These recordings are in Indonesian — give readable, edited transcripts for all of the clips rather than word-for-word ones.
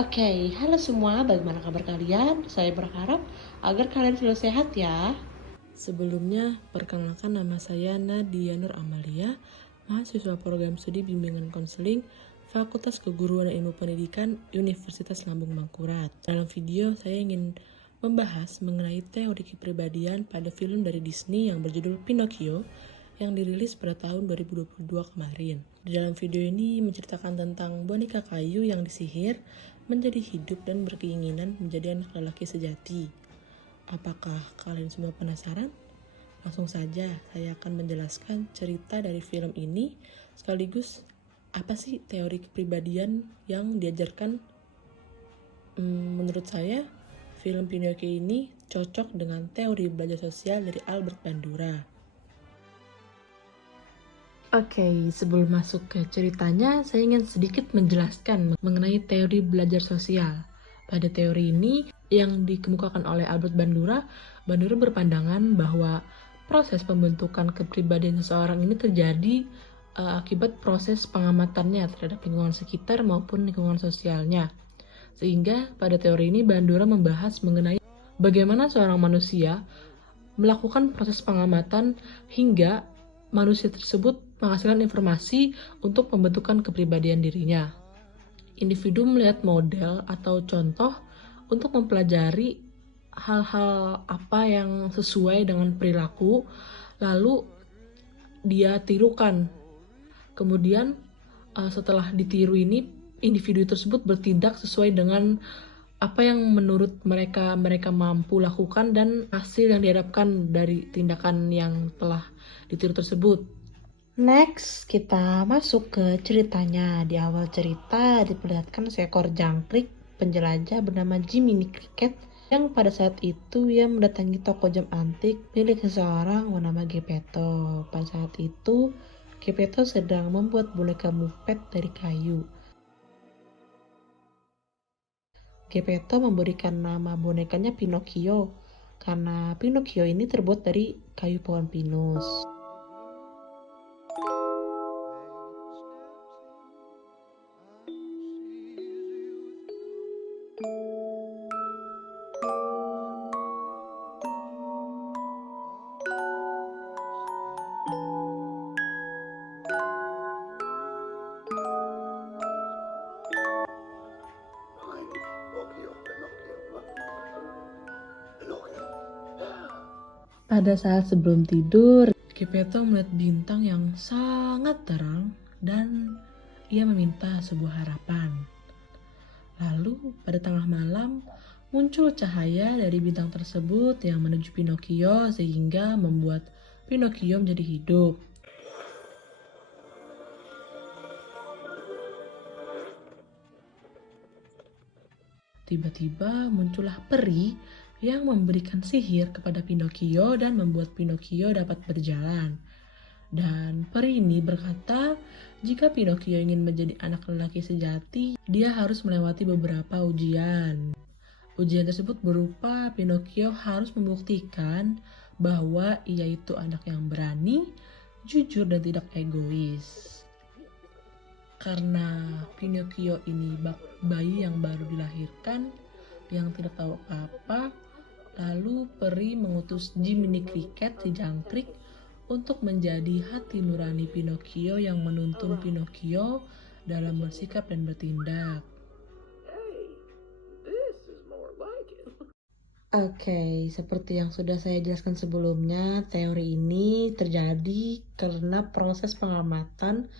Oke, halo semua, bagaimana kabar kalian? Saya berharap agar kalian selalu sehat ya. Sebelumnya, perkenalkan nama saya Nadia Nur Amalia, mahasiswa program studi bimbingan konseling Fakultas Keguruan dan Ilmu Pendidikan Universitas Lambung Mangkurat. Dalam video, saya ingin membahas mengenai teori kepribadian pada film dari Disney yang berjudul Pinocchio yang dirilis pada tahun 2022 kemarin. Di dalam video ini menceritakan tentang boneka kayu yang disihir menjadi hidup dan berkeinginan menjadi anak lelaki sejati. Apakah kalian semua penasaran? Langsung saja saya akan menjelaskan cerita dari film ini sekaligus apa sih teori kepribadian yang diajarkan. Menurut saya, film Pinocchio ini cocok dengan teori belajar sosial dari Albert Bandura. Oke, sebelum masuk ke ceritanya, saya ingin sedikit menjelaskan mengenai teori belajar sosial. Pada teori ini, yang dikemukakan oleh Albert Bandura, Bandura berpandangan bahwa proses pembentukan kepribadian seseorang ini terjadi akibat proses pengamatannya terhadap lingkungan sekitar maupun lingkungan sosialnya. Sehingga pada teori ini Bandura membahas mengenai bagaimana seorang manusia melakukan proses pengamatan hingga manusia tersebut menghasilkan informasi untuk pembentukan kepribadian dirinya. Individu melihat model atau contoh untuk mempelajari hal-hal apa yang sesuai dengan perilaku, lalu dia tirukan. Kemudian setelah ditiru ini, individu tersebut bertindak sesuai dengan apa yang menurut mereka mampu lakukan dan hasil yang diharapkan dari tindakan yang telah ditiru tersebut. Next, kita masuk ke ceritanya. Di awal cerita diperlihatkan seekor jangkrik penjelajah bernama Jiminy Cricket yang pada saat itu ia mendatangi toko jam antik milik seseorang bernama Geppetto. Pada saat itu, Geppetto sedang membuat boneka Muppet dari kayu. Geppetto memberikan nama bonekanya Pinocchio karena Pinocchio ini terbuat dari kayu pohon pinus. Pada saat sebelum tidur, Geppetto melihat bintang yang sangat terang dan ia meminta sebuah harapan. Lalu pada tengah malam muncul cahaya dari bintang tersebut yang menuju Pinocchio sehingga membuat Pinocchio menjadi hidup. Tiba-tiba muncullah peri yang memberikan sihir kepada Pinocchio dan membuat Pinocchio dapat berjalan. Dan peri ini berkata, jika Pinocchio ingin menjadi anak lelaki sejati, dia harus melewati beberapa ujian. Ujian tersebut berupa Pinocchio harus membuktikan bahwa ia itu anak yang berani, jujur dan tidak egois. Karena Pinocchio ini bayi yang baru dilahirkan, yang tidak tahu apa-apa, lalu peri mengutus Jiminy Cricket si jangkrik untuk menjadi hati nurani Pinocchio yang menuntun Pinocchio dalam bersikap dan bertindak. Oke, seperti yang sudah saya jelaskan sebelumnya, teori ini terjadi karena proses pengamatan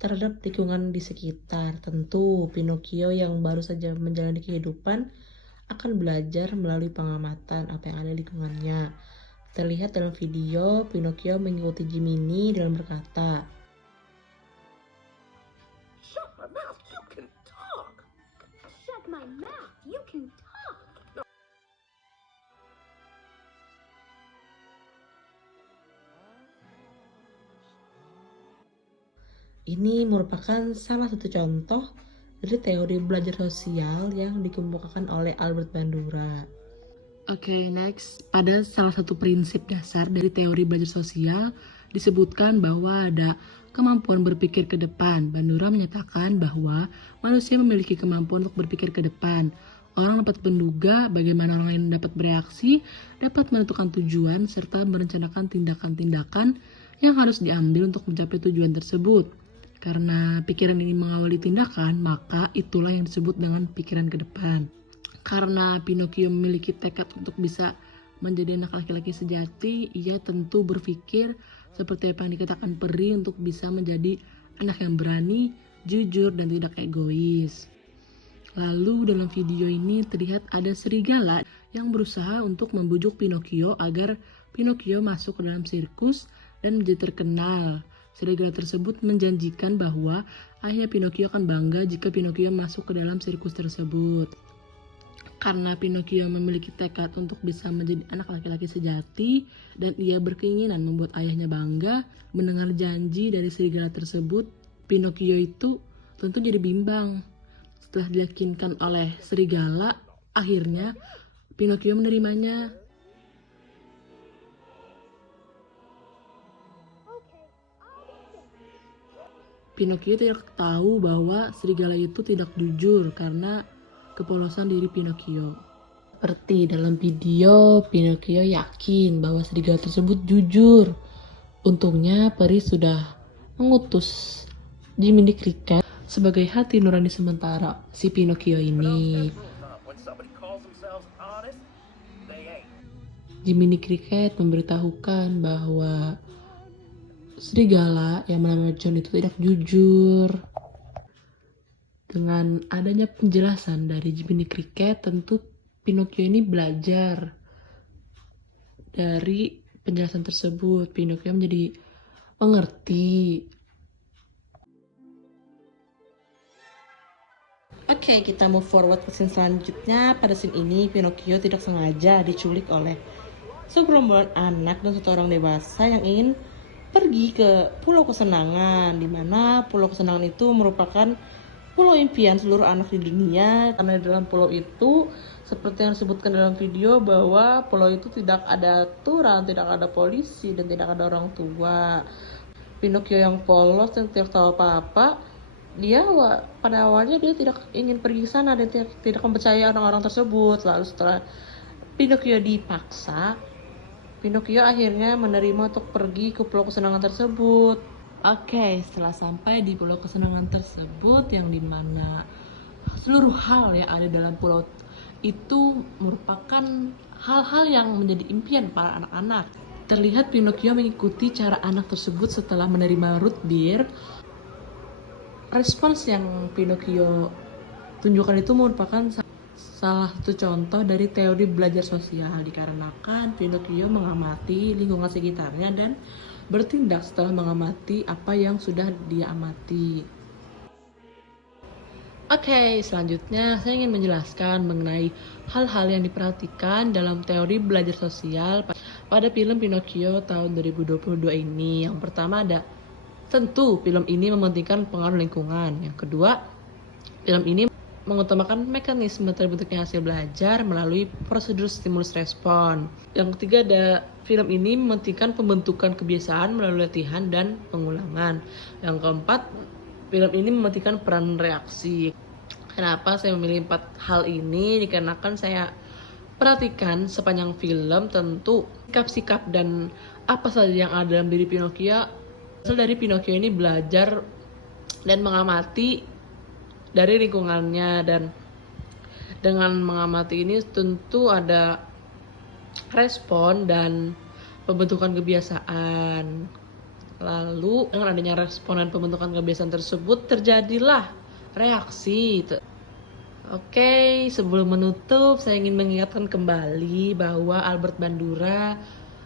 terhadap lingkungan di sekitar. Tentu, Pinocchio yang baru saja menjalani kehidupan akan belajar melalui pengamatan apa yang ada di lingkungannya. Terlihat dalam video, Pinocchio mengikuti Jiminy dalam berkata, Shut my mouth, you can talk! Shut my mouth, you can talk! ini merupakan salah satu contoh dari teori belajar sosial yang dikemukakan oleh Albert Bandura. Oke, next. Pada salah satu prinsip dasar dari teori belajar sosial disebutkan bahwa ada kemampuan berpikir ke depan. Bandura menyatakan bahwa manusia memiliki kemampuan untuk berpikir ke depan. Orang dapat menduga bagaimana orang lain dapat bereaksi, dapat menentukan tujuan, serta merencanakan tindakan-tindakan yang harus diambil untuk mencapai tujuan tersebut. Karena pikiran ini mengawali tindakan, maka itulah yang disebut dengan pikiran ke depan. Karena Pinocchio memiliki tekad untuk bisa menjadi anak laki-laki sejati, ia tentu berpikir seperti apa yang dikatakan peri untuk bisa menjadi anak yang berani, jujur, dan tidak egois. Lalu dalam video ini terlihat ada serigala yang berusaha untuk membujuk Pinocchio agar Pinocchio masuk ke dalam sirkus dan menjadi terkenal. Serigala tersebut menjanjikan bahwa ayah Pinocchio akan bangga jika Pinocchio masuk ke dalam sirkus tersebut. Karena Pinocchio memiliki tekad untuk bisa menjadi anak laki-laki sejati dan ia berkeinginan membuat ayahnya bangga, mendengar janji dari serigala tersebut, Pinocchio itu tentu jadi bimbang. Setelah diyakinkan oleh serigala, akhirnya Pinocchio menerimanya. Pinocchio tidak tahu bahwa serigala itu tidak jujur karena kepolosan diri Pinocchio. Seperti dalam video, Pinocchio yakin bahwa serigala tersebut jujur. Untungnya peri sudah mengutus Jiminy Cricket sebagai hati nurani sementara si Pinocchio ini. Jiminy Cricket memberitahukan bahwa serigala yang bernama John itu tidak jujur. Dengan adanya penjelasan dari Jiminy Cricket, tentu Pinocchio ini belajar dari penjelasan tersebut. Pinocchio menjadi mengerti. Oke, kita move forward ke scene selanjutnya. Pada scene ini, Pinocchio tidak sengaja diculik oleh segerombolan anak dan satu orang dewasa yang ingin pergi ke Pulau Kesenangan, di mana Pulau Kesenangan itu merupakan pulau impian seluruh anak di dunia. Karena di dalam pulau itu, seperti yang disebutkan dalam video, bahwa pulau itu tidak ada aturan, tidak ada polisi, dan tidak ada orang tua. Pinocchio yang polos dan tidak tahu apa-apa, pada awalnya dia tidak ingin pergi ke sana dan tidak mempercayai orang-orang tersebut. Lalu setelah Pinocchio dipaksa, Pinocchio akhirnya menerima untuk pergi ke Pulau Kesenangan tersebut. Oke, setelah sampai di Pulau Kesenangan tersebut, yang dimana seluruh hal yang ada dalam pulau itu merupakan hal-hal yang menjadi impian para anak-anak. Terlihat Pinocchio mengikuti cara anak tersebut setelah menerima root beer. Respons yang Pinocchio tunjukkan itu merupakan salah satu contoh dari teori belajar sosial, dikarenakan Pinocchio mengamati lingkungan sekitarnya dan bertindak setelah mengamati apa yang sudah dia amati. Oke, selanjutnya saya ingin menjelaskan mengenai hal-hal yang diperhatikan dalam teori belajar sosial pada film Pinocchio tahun 2022 ini. Yang pertama ada, tentu film ini mementingkan pengaruh lingkungan. Yang kedua, film ini mengutamakan mekanisme terbentuknya hasil belajar melalui prosedur stimulus respon. Yang ketiga ada, film ini mementingkan pembentukan kebiasaan melalui latihan dan pengulangan. Yang keempat, film ini mementingkan peran reaksi. Kenapa saya memilih 4 hal ini? Dikarenakan saya perhatikan sepanjang film, tentu sikap-sikap dan apa saja yang ada dalam diri Pinocchio. Asal dari Pinocchio ini belajar dan mengamati dari lingkungannya, dan dengan mengamati ini tentu ada respon dan pembentukan kebiasaan. Lalu dengan adanya respon dan pembentukan kebiasaan tersebut terjadilah reaksi. Oke, sebelum menutup saya ingin mengingatkan kembali bahwa Albert Bandura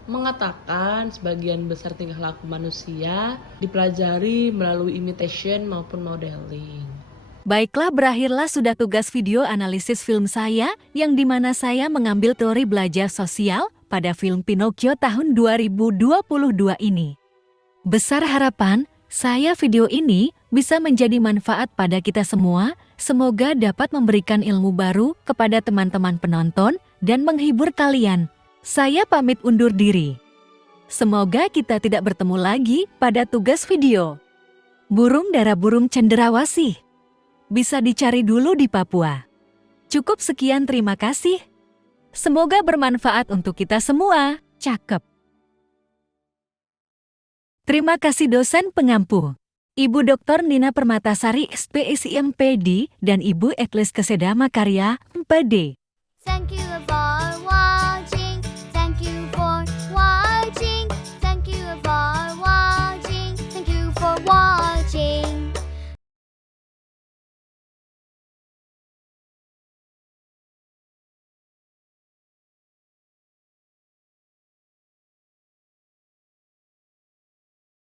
mengatakan sebagian besar tingkah laku manusia dipelajari melalui imitation maupun modeling. Baiklah, berakhirlah sudah tugas video analisis film saya, yang dimana saya mengambil teori belajar sosial pada film Pinocchio tahun 2022 ini. Besar harapan, video ini bisa menjadi manfaat pada kita semua, semoga dapat memberikan ilmu baru kepada teman-teman penonton dan menghibur kalian. Saya pamit undur diri. Semoga kita tidak bertemu lagi pada tugas video. Burung dara burung cenderawasih. Bisa dicari dulu di Papua. Cukup sekian, terima kasih. Semoga bermanfaat untuk kita semua. Cakep. Terima kasih dosen pengampu. Ibu Dr. Nina Permatasari SPSI MPD dan Ibu Eklis Kesedama Karya MPD. Thank you, Bye.